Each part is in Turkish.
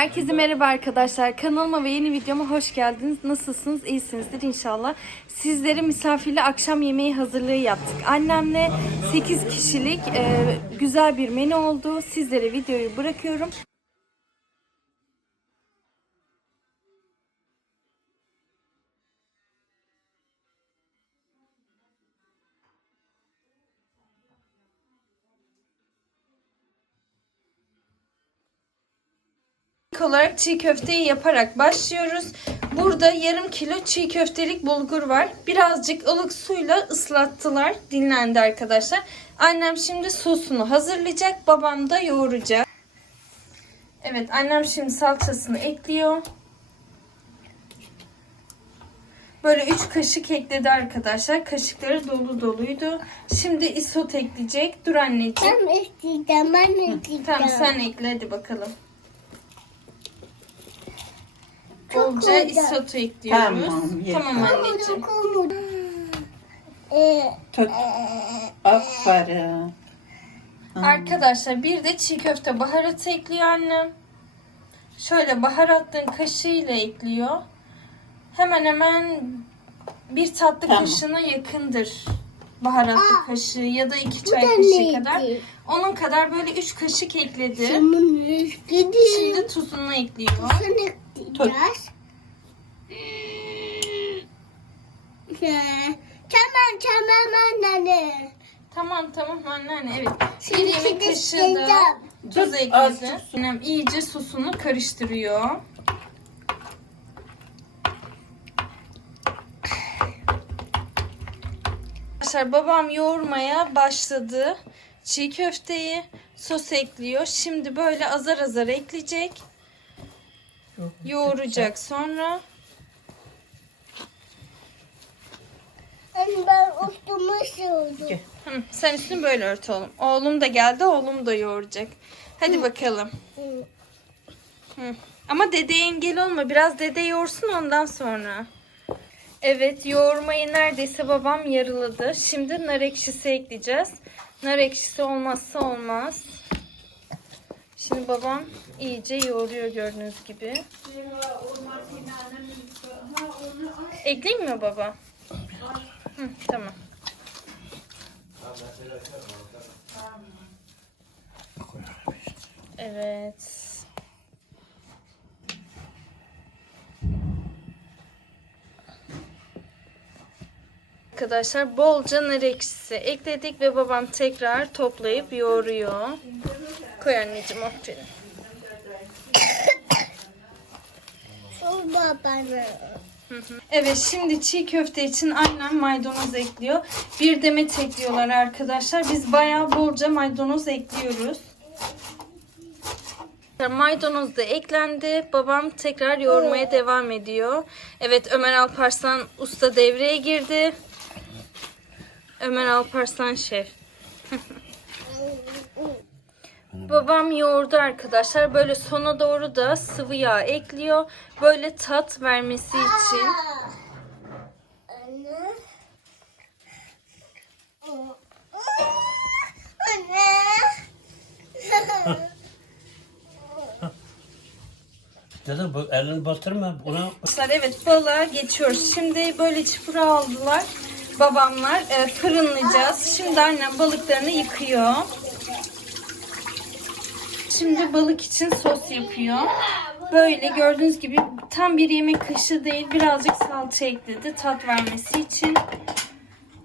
Herkese merhaba arkadaşlar. Kanalıma ve yeni videoma hoş geldiniz. Nasılsınız? İyisinizdir inşallah. Sizlere misafirle akşam yemeği hazırlığı yaptık. Annemle 8 kişilik güzel bir menü oldu. Sizlere videoyu bırakıyorum. İlk olarak çiğ köfteyi yaparak başlıyoruz. Burada yarım kilo çiğ köftelik bulgur var. Birazcık ılık suyla ıslattılar. Dinlendi arkadaşlar. Annem şimdi sosunu hazırlayacak. Babam da yoğuracak. Evet annem şimdi salçasını ekliyor. Böyle 3 kaşık ekledi arkadaşlar. Kaşıkları dolu doluydu. Şimdi isot ekleyecek. Dur anneciğim. Ben ekleyeceğim, ben ekleyeceğim. Tamam sen ekle hadi bakalım. Oldu. isotu ekliyoruz. Tamam, yeter. Tamam anneciğim. Tut. Aferin. Arkadaşlar bir de çiğ köfte baharatı ekliyor annem. Şöyle baharatlığın kaşığıyla ekliyor. Hemen hemen bir tatlı Tamam. kaşığına yakındır. Baharatlı kaşığı ya da iki çay da kaşığı neydi? kadar. Onun kadar böyle üç kaşık ekledi. Şimdi tuzunu ekliyor. Sen ekleyeceğiz. Ee, Tamam tamam anne. Tamam tamam anneanne evet. Bir yemek kaşığı da sileceğim. tuz az ekledi. Annem iyice sosunu karıştırıyor. Arkadaşlar babam yoğurmaya başladı. Çiğ köfteyi sos ekliyor. Şimdi böyle azar azar ekleyecek. Yoğuracak sonra. Ben üstümü. Gel. Hı, sen üstünü böyle ört oğlum. Oğlum da geldi. Oğlum da yoğuracak. Hadi bakalım. Hı. Ama dedeye engel olma. Biraz dede yoğursun ondan sonra. Evet yoğurmayı neredeyse babam yarıladı. Şimdi nar ekşisi ekleyeceğiz. Nar ekşisi olmazsa olmaz. Şimdi babam iyice yoğuruyor gördüğünüz gibi. Ekleyeyim mi baba? Hı, tamam. Evet. Arkadaşlar bolca nar ekşisi ekledik ve babam tekrar toplayıp yoğuruyor. Koy anneciğim aferin. Şurada bana. Evet şimdi çiğ köfte için annem maydanoz ekliyor. Bir demet ekliyorlar arkadaşlar. Biz bayağı bolca maydanoz ekliyoruz. Maydanoz da eklendi. Babam tekrar yoğurmaya devam ediyor. Evet Ömer Alparslan usta devreye girdi. Ömer Alparslan şef. Babam yoğurdu arkadaşlar. Böyle sona doğru da sıvı yağ ekliyor. Böyle tat vermesi için. Anne. Anne. Dedim bu elini batırma buna Arkadaşlar evet balığa geçiyoruz. Şimdi böyle çipura aldılar babamlar. E, fırınlayacağız. Şimdi annem balıklarını yıkıyor. Şimdi balık için sos yapıyor. Böyle gördüğünüz gibi tam bir yemek kaşığı değil birazcık salça ekledi tat vermesi için.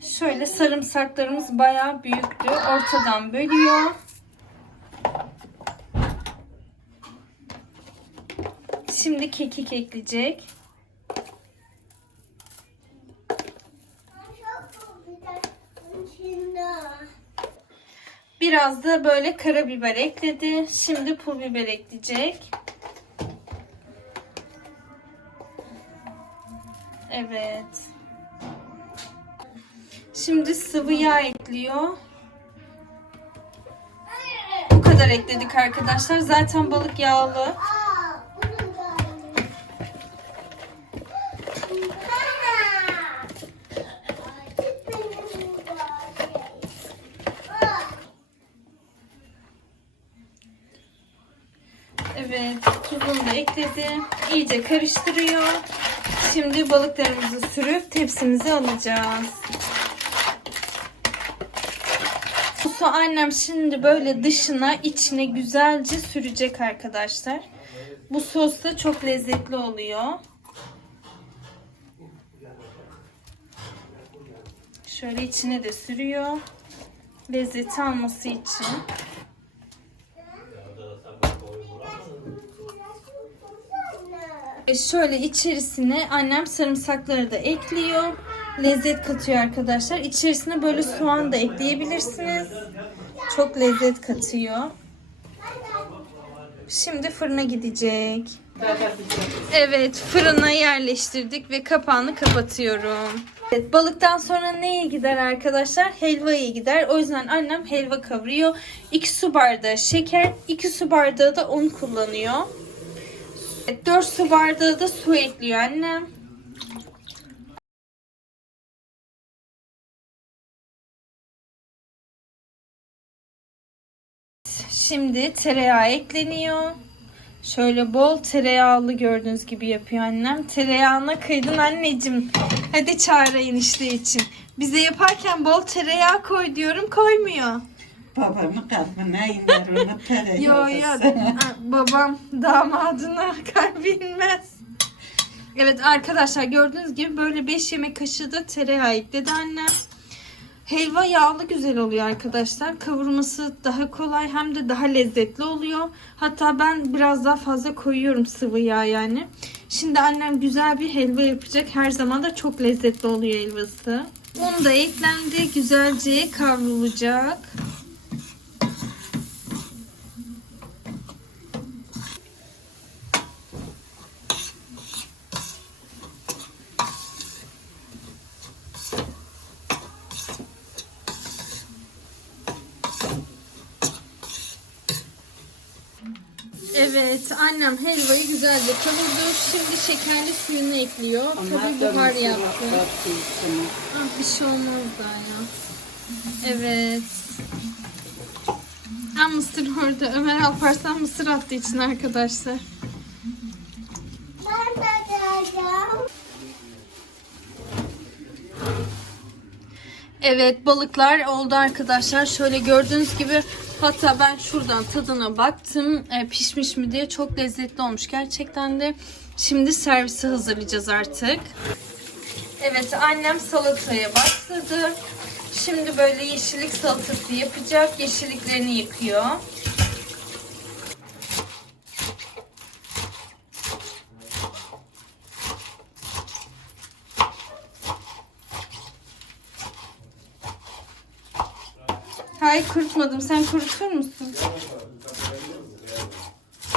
Şöyle sarımsaklarımız bayağı büyüktü. Ortadan bölüyor. Şimdi kekik ekleyecek. Biraz da böyle karabiber ekledi. Şimdi pul biber ekleyecek. Evet. Şimdi sıvı yağ ekliyor. Bu kadar ekledik arkadaşlar. Zaten balık yağlı. Evet. Tuzunu da ekledi. İyice karıştırıyor. Şimdi balıklarımızı sürüp tepsimize alacağız. Sosu annem şimdi böyle dışına içine güzelce sürecek arkadaşlar. Bu sos da çok lezzetli oluyor. Şöyle içine de sürüyor. Lezzeti alması için. Ve şöyle içerisine annem sarımsakları da ekliyor. Lezzet katıyor arkadaşlar. İçerisine böyle soğan da ekleyebilirsiniz. Çok lezzet katıyor. Şimdi fırına gidecek. Evet fırına yerleştirdik ve kapağını kapatıyorum. Evet, balıktan sonra neye gider arkadaşlar? Helvaya gider. O yüzden annem helva kavuruyor. 2 su bardağı şeker, 2 su bardağı da un kullanıyor. 4 su bardağı da su ekliyor annem. Şimdi tereyağı ekleniyor. Şöyle bol tereyağlı gördüğünüz gibi yapıyor annem. Tereyağına kıydın anneciğim. Hadi çağırayın işte için. Bize yaparken bol tereyağı koy diyorum koymuyor. Babamın kalbine iner onu tereyağı. Yo yo babam damadına kalbi inmez. Evet arkadaşlar gördüğünüz gibi böyle 5 yemek kaşığı da tereyağı ekledi annem. Helva yağlı güzel oluyor arkadaşlar. Kavurması daha kolay hem de daha lezzetli oluyor. Hatta ben biraz daha fazla koyuyorum sıvı yağ yani. Şimdi annem güzel bir helva yapacak. Her zaman da çok lezzetli oluyor helvası. Un da eklendi. Güzelce kavrulacak. Evet annem helvayı güzelce kavurdu. Şimdi şekerli suyunu ekliyor. Tabii buhar yaptı. Ah, bir şey olmaz daha ya. Evet. Ben mısır orada. Ömer Alparslan mısır attı için arkadaşlar. Ben de geleceğim. Evet balıklar oldu arkadaşlar. Şöyle gördüğünüz gibi hatta ben şuradan tadına baktım. E, pişmiş mi diye çok lezzetli olmuş gerçekten de. Şimdi servisi hazırlayacağız artık. Evet annem salataya başladı. Şimdi böyle yeşillik salatası yapacak. Yeşilliklerini yıkıyor. Hayır kurutmadım. Sen kurutur musun?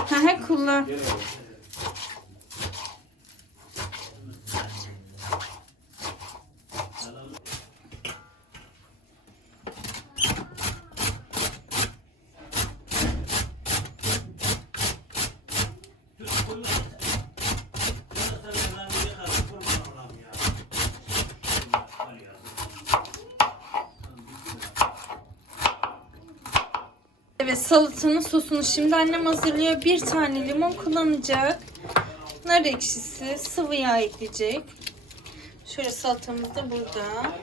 Hı hı kullan. Evet salatanın sosunu şimdi annem hazırlıyor. Bir tane limon kullanacak. Nar ekşisi, sıvı yağ ekleyecek. Şöyle salatamız da burada.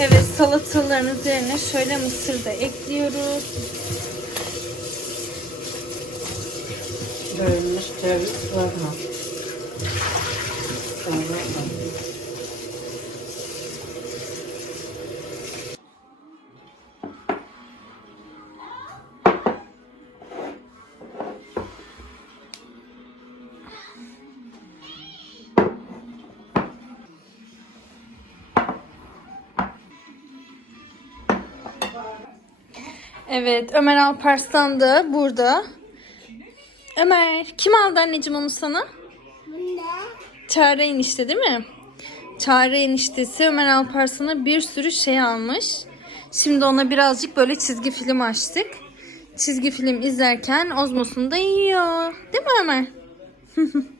Evet salataların üzerine şöyle mısır da ekliyoruz. Bölmüş ceviz var mı? Evet Ömer Alparslan da burada. Ömer kim aldı anneciğim onu sana? Bu ne? Çağrı enişte değil mi? Çağrı eniştesi Ömer Alparslan'a bir sürü şey almış. Şimdi ona birazcık böyle çizgi film açtık. Çizgi film izlerken ozmosunu da yiyor. Değil mi Ömer?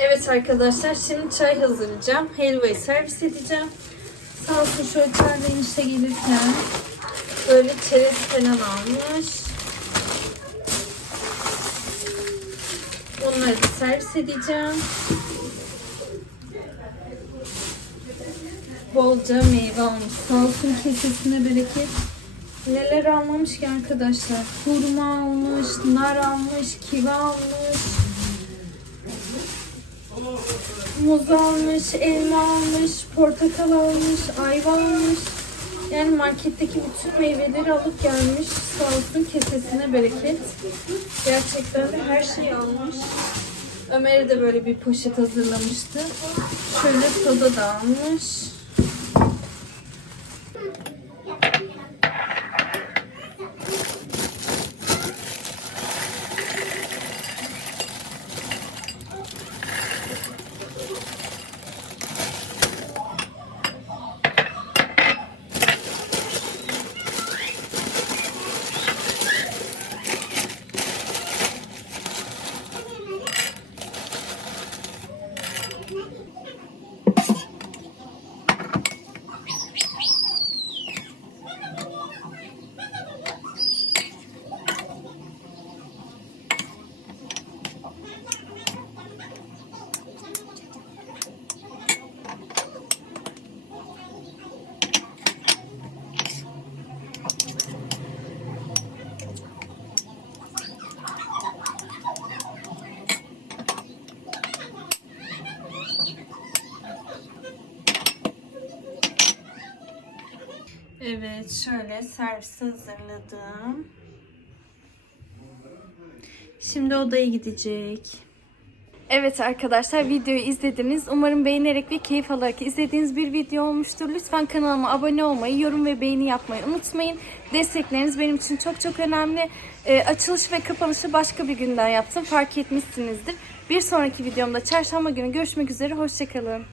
Evet arkadaşlar şimdi çay hazırlayacağım. Helvayı servis edeceğim. Sağ olsun şöyle çayla enişte gelirken böyle çerez falan almış. Onları da servis edeceğim. Bolca meyve almış. Sağ olsun kesesine bereket. Neler almamış ki arkadaşlar. Hurma almış, nar almış, kivi almış. Muz almış, elma almış, portakal almış, ayva almış. Yani marketteki bütün meyveleri alıp gelmiş. Sağ olsun kesesine bereket. Gerçekten de her şeyi almış. Ömer'e de böyle bir poşet hazırlamıştı. Şöyle soda da almış. Şöyle servis hazırladım. Şimdi odaya gidecek. Evet arkadaşlar videoyu izlediniz. Umarım beğenerek ve keyif alarak izlediğiniz bir video olmuştur. Lütfen kanalıma abone olmayı, yorum ve beğeni yapmayı unutmayın. Destekleriniz benim için çok çok önemli. Ee, açılış ve kapanışı başka bir günden yaptım. Fark etmişsinizdir. Bir sonraki videomda çarşamba günü görüşmek üzere. Hoşçakalın.